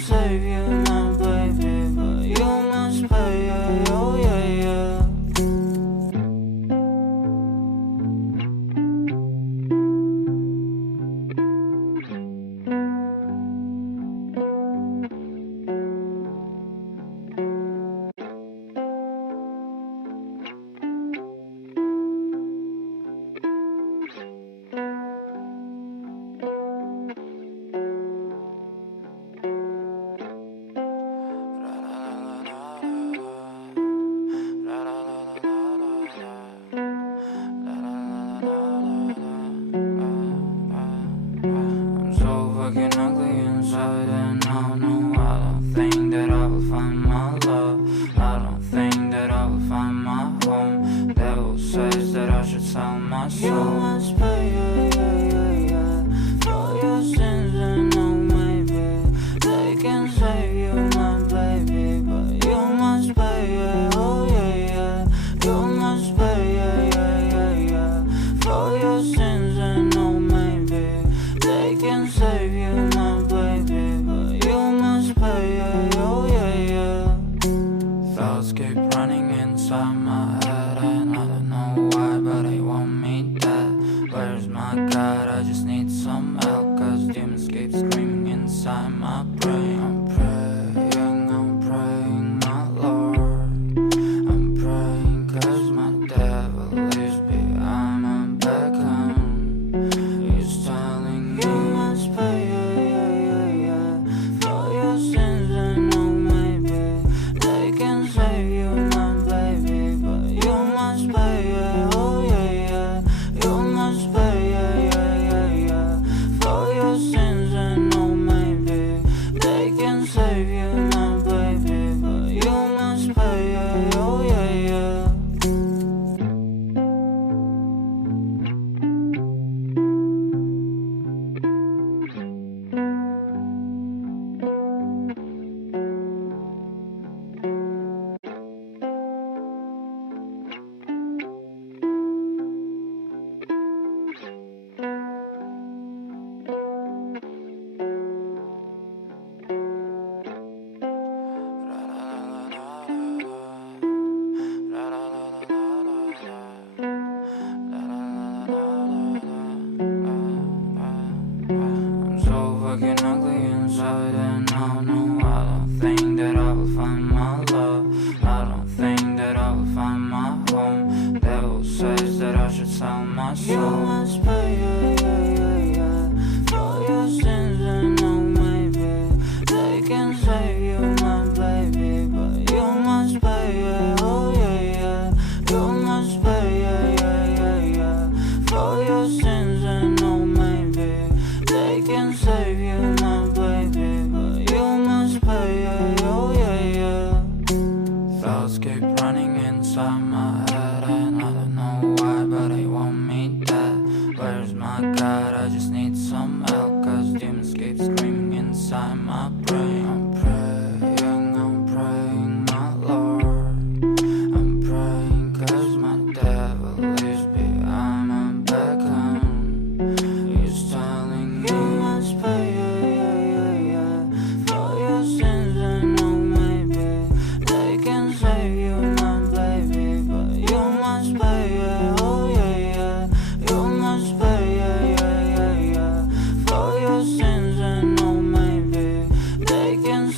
can save you, my baby, but you must pay, yeah, oh yeah, yeah. I'm so fucking ugly inside, and I don't think that I will find my love. I don't think that I will find my home. Devil says that I should sell my soul. You must pay, yeah, yeah, yeah, yeah, for your sins, and oh maybe they can save you, my baby, but you must pay, yeah, oh yeah, yeah. You must pay, yeah, yeah, yeah, yeah, for your sins, and oh maybe they can save you, my baby, but you must pay, yeah, oh yeah, yeah. Thoughts keep running inside my head, and I don't know why, but they want me dead. Where's my God? I just need some help, cause demons keep screaming inside my brain. I'm praying, my Lord. I'm praying cause my devil lives behind my back home. He's telling me you must pay, yeah, yeah, yeah, yeah, for your sins, and oh maybe they can save you, my baby, but you must pay, yeah, oh yeah, yeah. You must pay, yeah, yeah, yeah, yeah, for your sins, and oh maybe they can save you, my baby, but you must pay, yeah, oh yeah, yeah. I'm so fucking ugly inside, and I don't think that I will find my love. I don't think that I will find my home. Devil says that I should sell my soul. You must pay, yeah, yeah, yeah, yeah, for your sins, and oh maybe they can save you, my baby, but you must pay, yeah, oh yeah, yeah. You must pay, yeah, yeah, yeah, yeah, for your sins, and oh maybe they can save you, my baby, but you must pay, yeah, oh yeah, yeah. Thoughts keep running inside my head, and I don't know why, but they want me dead. Where's my God? I just need some help, cause demons keep screaming inside my brain. I'm praying, my Lord. I'm praying cause my devil lives behind my back home. He's telling me you must pay, yeah, yeah, yeah, yeah, for your sins, and oh maybe they can save you, my baby, but you must pay, yeah, oh yeah, yeah. You must pay, yeah, yeah, yeah, yeah, for your sins, and oh maybe they can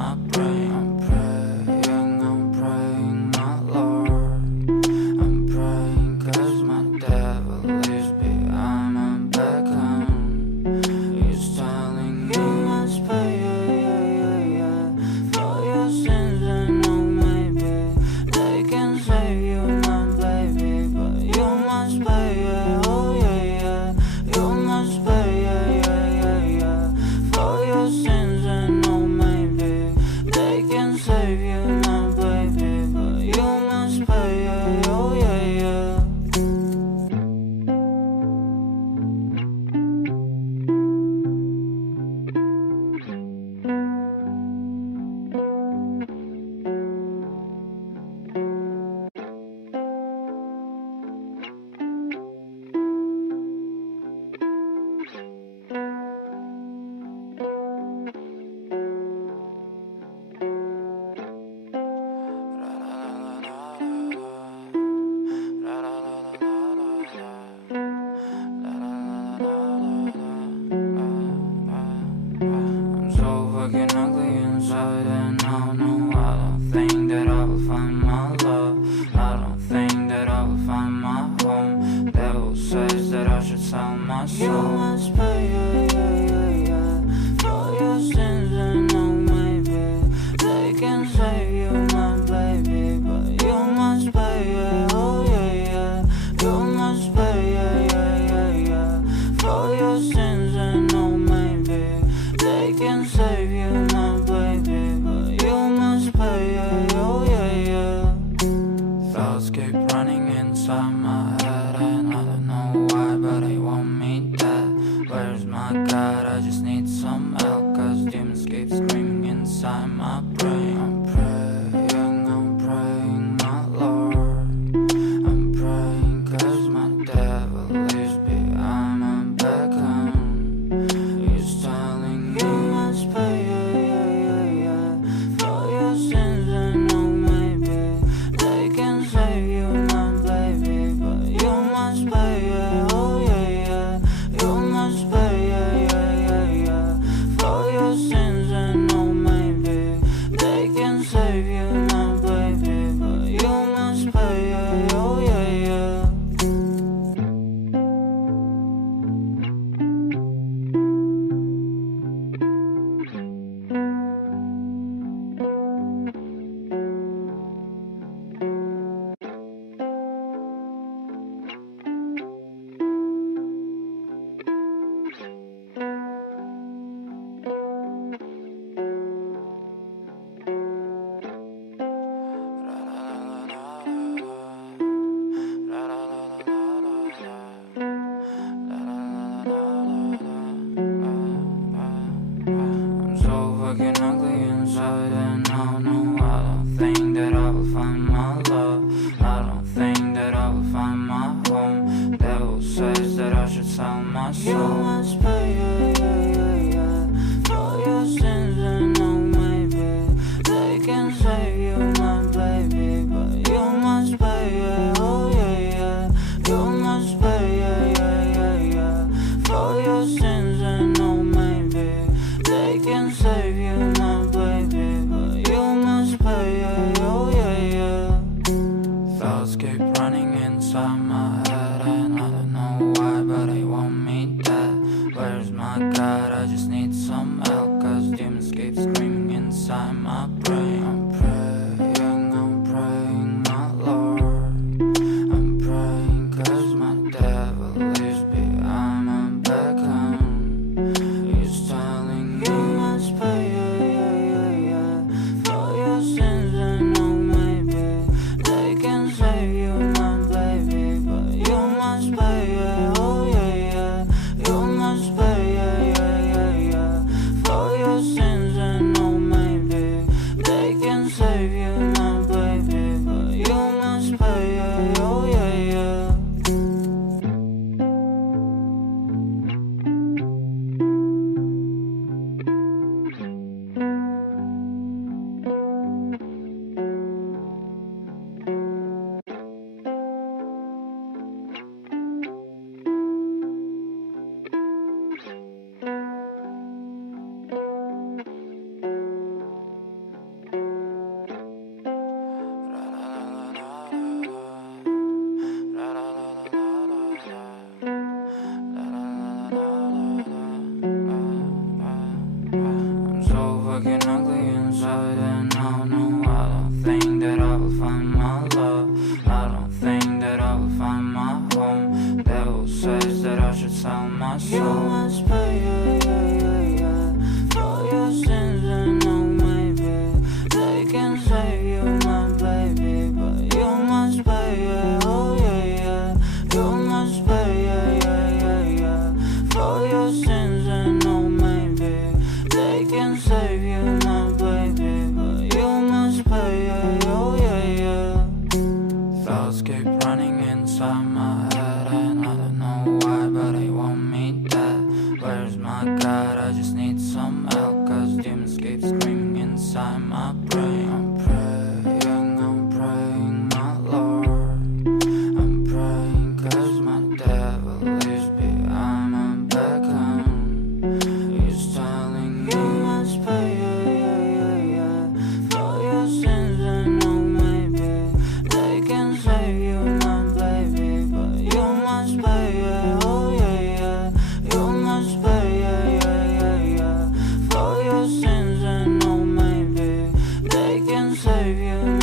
my brain. I'm praying, my Lord. I'm praying 'cause my devil is behind my back home. He's telling me you must pay, for your sins, and oh maybe they can save you, my baby, but you must pay, oh yeah, you must pay, for your sins, and oh maybe they can save you, my baby, but you must pay, oh yeah. I'm so fucking ugly inside, and I don't think that I will find my love. I don't think that I will find my home. Devil says that I should sell my soul. You must pay, for your sins, and oh maybe they can save you, my baby, but you must pay, oh yeah, you must pay, for your sins, and oh maybe they can save you, my baby, but you must pay, oh yeah. Thoughts keep running inside my head, and I don't know why, but they want me dead. Where's my God? I just need some help, 'cause demons keep screaming inside my brain. I'm praying, my Lord. I'm praying 'cause my devil is behind my back home. He's telling me you must pay, for your sins, and oh maybe they can save you, my baby, but you must pay, oh yeah, you must pay, for your sins, and oh maybe they can save you, my baby, but you must pay, oh yeah. I'm so fucking ugly inside, and I don't think that I will find my love. I don't think that I will find my home. Devil says that I should sell my soul. You must pay, for your sins, and oh maybe they can save you, my baby, but you must pay, oh yeah, you must pay, for your sins, and oh maybe they can save you, my baby, but you must pay, oh yeah. Thoughts keep running inside my head, and I don't know why, but they want me dead. Where's my God? I just need some help, 'cause demons keep screaming inside my brain. I'm praying, my Lord. I'm praying 'cause my devil is behind my back home. He's telling me you must pay, for your sins, and oh maybe they can save you, my baby, but you must pay, oh yeah, you must pay, for your sins, and oh maybe they can save you, my baby, but you must pay, oh yeah. You must pay, yeah, yeah, yeah, yeah, for your sins, and oh maybe they can save you, my baby, but you must pay, yeah, oh yeah, yeah. You must pay, yeah, yeah, yeah, yeah, for your sins, and oh maybe they can save you, my baby, but you must pay, yeah, oh yeah, yeah. Thoughts keep running inside my head, and I don't know why, but they want me dead. Where's my God? I just need some help, cause demons keep screaming inside my brain. I'm praying, my Lord. I'm praying cause my devil is behind my back, he's telling me you must pay, yeah, yeah, yeah, yeah, for your sins, and oh maybe they can save you, my baby, but you must pay, yeah, oh yeah, yeah. You must pay, yeah, yeah, yeah, yeah, for your sins, and oh maybe they can save you.